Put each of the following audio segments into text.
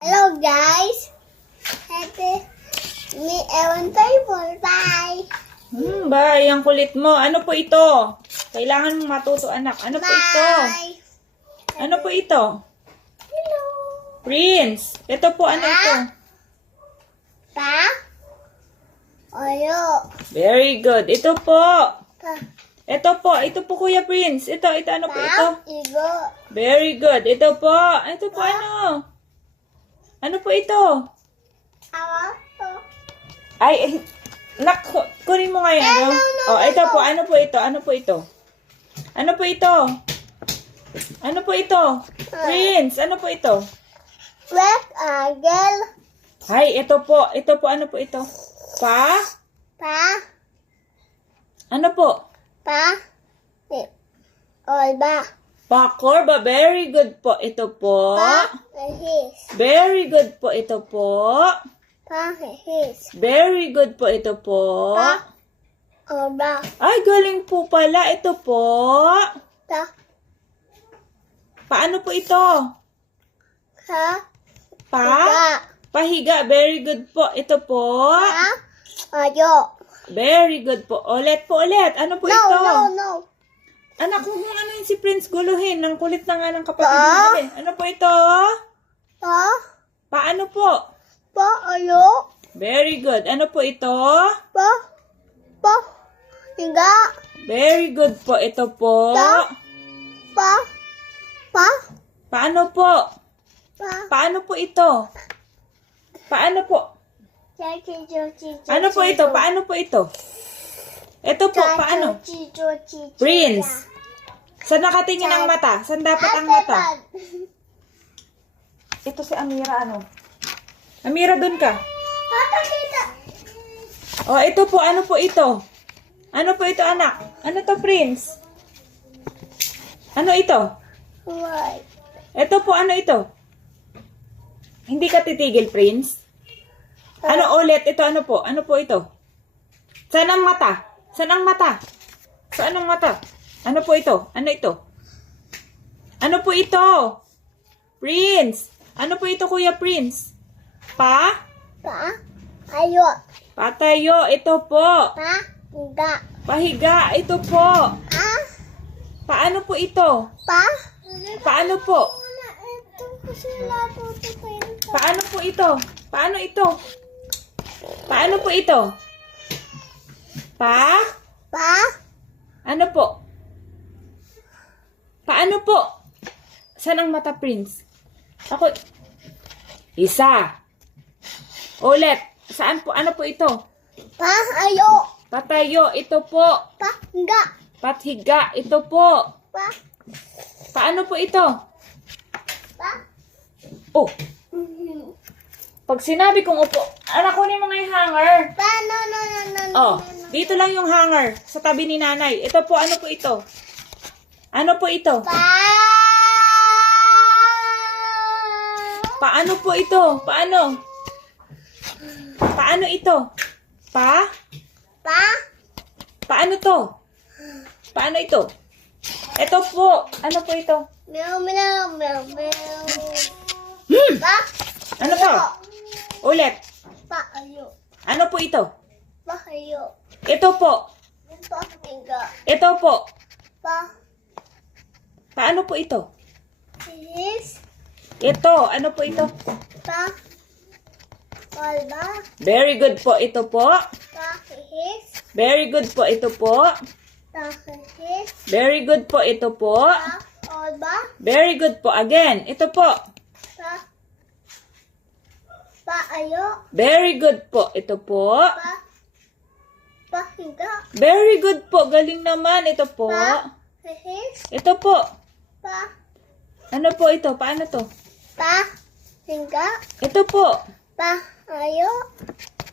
Hello guys! Happy me Ewan Table. Bye! Bye, ang kulit mo. Ano po ito? Kailangan mong matuto, anak. Ano po ito? Bye! Ano po ito? Hello! Prince. Ito po, ano ito? Pa? Oyo! Very good. Ito po. Pa? Ito po, Kuya Prince. Ito, ano po ito? Pa? Igo! Very good. Ito po. Ito po, ano? Ano po ito? Awa po! Ay, kunin mo nga yung ano. Oh, ito po. Ano po ito? Ano po ito? Ano po ito? Ano po ito? Prince, ano po ito? Red Agel! Ay, ito po. Ito po, ano po ito? Pa? Pa? Ano po? Pa? Olba! Pakorba. Very good po. Ito po. Pa? His! Very good po. Ito po. Pa? His! Very good po. Ito po. Pa? Olba! Ay, galing po pala. Ito po. Pa? Paano po ito? Ha? Pa? Pa? Pahiga. Very good po. Ito po. Pa? Ayo! Very good po. Ulit po ulit. Ano po ito? No! Anak, kung ano yun si Prince guluhin. Ang kulit na nga ng kapatid Pa? mo. Dali. Ano po ito? Pa? Paano po? Pa? Ayo! Very good. Ano po ito? Pa? Pa? Higa! Very good po. Ito po. Pa? Pa? Pa? Paano po? Pa? Paano po ito? Paano po? Ano po ito? Paano po ito? Ito po, paano? Prince. Saan nakatingin ang mata? Saan dapat ang mata? Ito si Amira, ano? Amira, dun ka. Oh, ito po, ano po ito? Ano po ito, anak? Ano to, Prince? Ano ito? White. Ito po, ano ito? Hindi ka titigil, Prince? Ano ulit? Ito, ano po? Ano po ito? Saan ang mata? Saan ang mata? Saan ang mata? Ano po ito? Ano ito? Ano po ito? Prince. Ano po ito, Kuya Prince? Pa? Pa? Ayo. Patayo. Ito po. Pa? Higa. Pahiga. Ito po. Pa? Paano po ito? Pa? Paano po? Ito kasi natutupain pa. Paano po ito? Paano ito? Paano po ito? Pa? Pa? Ano po? Paano po? Saan ang mata, Prince? Ako. Isa. Ulit. Saan po? Ano po ito? Pa? Ayo. Patayo. Ito po. Pa? Higa. Pathiga. Ito po. Pa? Paano po ito? Pa? Oh. Pag sinabi kong upo, anak, kunin mo nga yung hanger. Pa? No. Oh, dito lang yung hanger sa tabi ni nanay. Ito po, ano po ito? Ano po ito? Pa? Paano po ito? Paano? Paano ito? Pa? Pa? Paano to? Paano ito? Ito po. Ano po ito? Meow. Pa? Ano po? Ulit. Pa? Ayo. Ano po ito? Pa? Ayo. Ito po. Pa? Higa. Ito po. Pa? Paano po ito? His. Ito. Ano po ito? Pa? Olba. Very good po. Ito po. Pa? His. Very good po. Ito po. Pa? His. Very good po. Ito po. Pa? Olba. Very good po. Again. Ito po. Pa? Pa? Ayo. Very good po. Ito po. Pa? Pa? Higa. Very good po. Galing naman. Ito po. Pa? His. Ito po. Pa? Ano po ito? Paano to? Pa? Higa. Ito po. Pa? Ayo.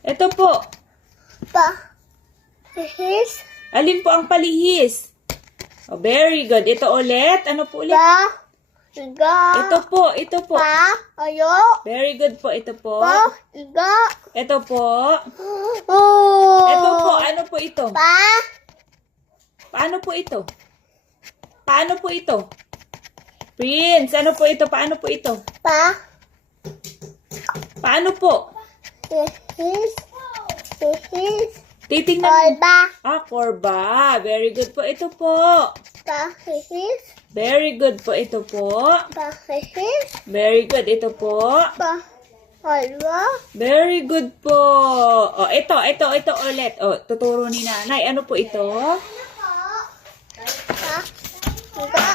Ito po. Pa? His. Alin po ang palihis? Oh, very good. Ito ulit. Ano po ulit? Pa? Higa. Ito po. Ito po. Pa? Ayo. Very good po. Ito po. Pa? Higa. Ito po. Oh. Ito po. Ano po ito? Pa? Paano po ito? Paano po ito? Prince, ano po ito? Paano po ito? Pa? Paano po? Hihis. Hihis. Titingnan. Kolba. Korba. Very good po. Ito po. Pahihis. Very good po. Ito po. Pahihis. Very good. Ito po. Kolba. Very good po. Ito ulit. Tuturo ni nanay. Ano po ito? Higa.